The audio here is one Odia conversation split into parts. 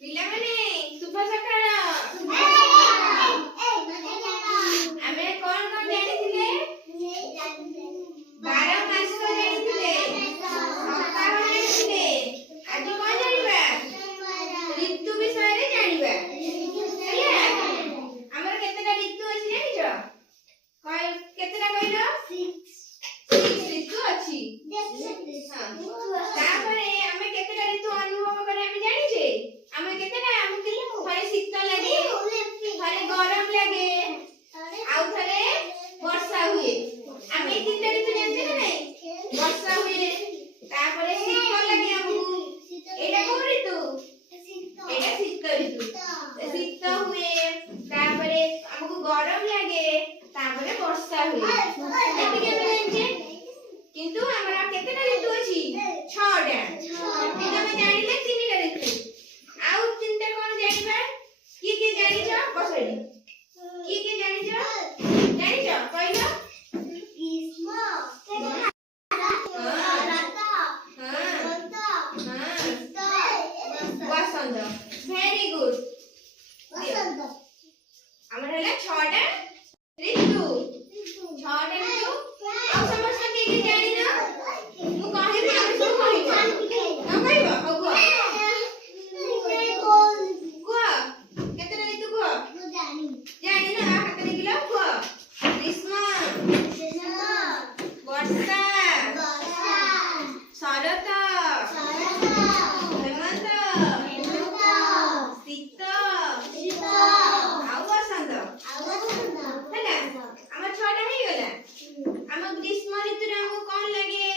ପିଲାମାନେ ଶୁଭ ସକାଳ। ଆମେ କଣ ଜାଣିଥିଲେ? 12 ମାସ ଜାଣିଥିଲେ, ସପ୍ତାହ ଜାଣିଥିଲେ। ଆଜି କଣ ଜାଣିବା? ଋତୁ ବିଷୟରେ ଜାଣିବା। ହେଲା, ଆମର କେତେଟା ଋତୁ ଅଛି ଜାଣିଛ? କେତେଟା କହିଲ? 6 ଋତୁ ଅଛି। ତାପରେ ଆମେ କେତେଟା ଋତୁ ଅନୁଭବ କରି ଆମେ ଜାଣିଛେ? ଆମେ କେତେଟା? ଆମକୁ ଥରେ ଶୀତ ଲାଗେ, ଥରେ ଗରମ ଲାଗେ, ଆଉ ଥରେ ବର୍ଷା ହୁଏ। ଆମେ ଏଇ 3ଟା ଋତୁ ଜାଣିଛେ ନା ନାଇଁ? ବର୍ଷା ହୁଏ, ତାପରେ ଶୀତ ଲାଗେ ଆମକୁ। ଏଇଟା କୋଉ ଋତୁ? ଏଇଟା ଶୀତ ଋତୁ। ଶୀତ ହୁଏ, ତାପରେ ଆମକୁ ଗରମ ଲାଗେ, ତାପରେ ବର୍ଷା ହୁଏ। ଏତିକି ଆମେ ଜାଣିଛେ। କିନ୍ତୁ ଆମର କେତେଟା ଋତୁ ଅଛି? 6ଟା। ଆମେ ଜାଣିଲେ 3ଟା ଋତୁ। ଆଉ 3ଟା କଣ ଜାଣିବା? କିଏ ଜାଣିଛ? ବସେଇ କିଏ ଜାଣିଛ? ଜାଣିଛ କହିଲ? ଗ୍ରୀଷ୍ମ, ବସନ୍ତ। Very good. ଆମର ହେଲା 6ଟା ଋତୁ। 6ଟା ଋତୁ। ଆଉ ସମସ୍ତେ କିଏ ଜାଣିନ? ମୁଁ କହିବି, ଆମେ ସବୁ କହିବ। ହଁ କହିବ? ହଉ କୁହ। କୁହ କେତେଟା ଋତୁ କୁହ? ଜାଣିନ? ହାତ ଦେଖିଲ କୁହ। ଗ୍ରୀଷ୍ମ, ବର୍ଷା, ଶରତ, ହେମନ୍ତ, ଶୀତ, ଆଉ ବସନ୍ତ। ହେଲା, ଆମର 6ଟା ହେଇଗଲା। ଆମ ଗ୍ରୀଷ୍ମ ଋତୁରେ ଆମକୁ କଣ ଲାଗେ?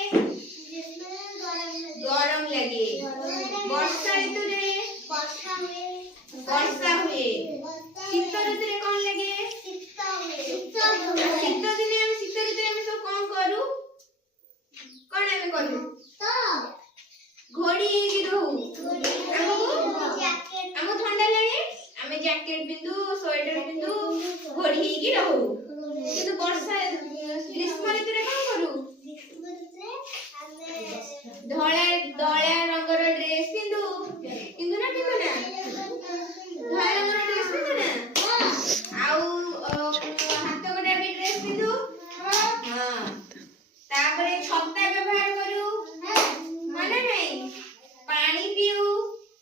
ଗରମ ଲାଗେ। ବର୍ଷା ଋତୁରେ ବର୍ଷା ହୁଏ। ଶୀତ ଋତୁରେ କଣ ଲାଗେ? ଶୀତ ଋତୁରେ ଆମେ ସବୁ କଣ କରୁ? କଣ ଆମେ କରୁ? ଘୋଡି ହେଇକି ରହୁ। ଆମକୁ ଥଣ୍ଡା ଲାଗେ, ଆମେ ଜ୍ୟାକେଟ ପିନ୍ଧୁ, ସ୍ୱେଟର ପିନ୍ଧୁ, ଘୋଡି ହେଇକି ରହୁ। କିନ୍ତୁ ଗ୍ରୀଷ୍ମ ଋତୁରେ କଣ କରୁ? ଧଳା ରଙ୍ଗର ଡ୍ରେସ ପିନ୍ଧୁ। ପିନ୍ଧୁ ନା? ଧଳା ରଙ୍ଗର ଡ୍ରେସ ପିନ୍ଧୁ ନା? ଆଉ ହାତ ଗୋଟା ବି ଡ୍ରେସ ପିନ୍ଧୁ। ହଁ, ତାପରେ ଛତା ବ୍ୟବହାର କରୁ। ମନେ ନାହିଁ? ପାଣି ପିଉ,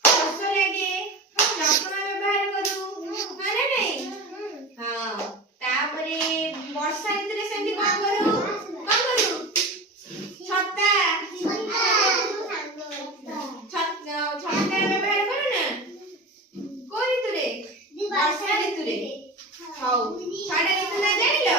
ଶୋଷ ଲାଗେ, ଚଷମା ବ୍ୟବହାର କରୁ। ମନେ ନାହିଁ? ହଁ, ତାପରେ ବର୍ଷା ଋତୁରେ ସେମିତି କଣ କରୁ? ଛତା ବ୍ୟବହାର କରୁ ନା? କୋଉ ଋତୁରେ? ବର୍ଷା ଋତୁରେ। ହଉ, 6ଟା ଋତୁ ନା ଜାଣିଲ?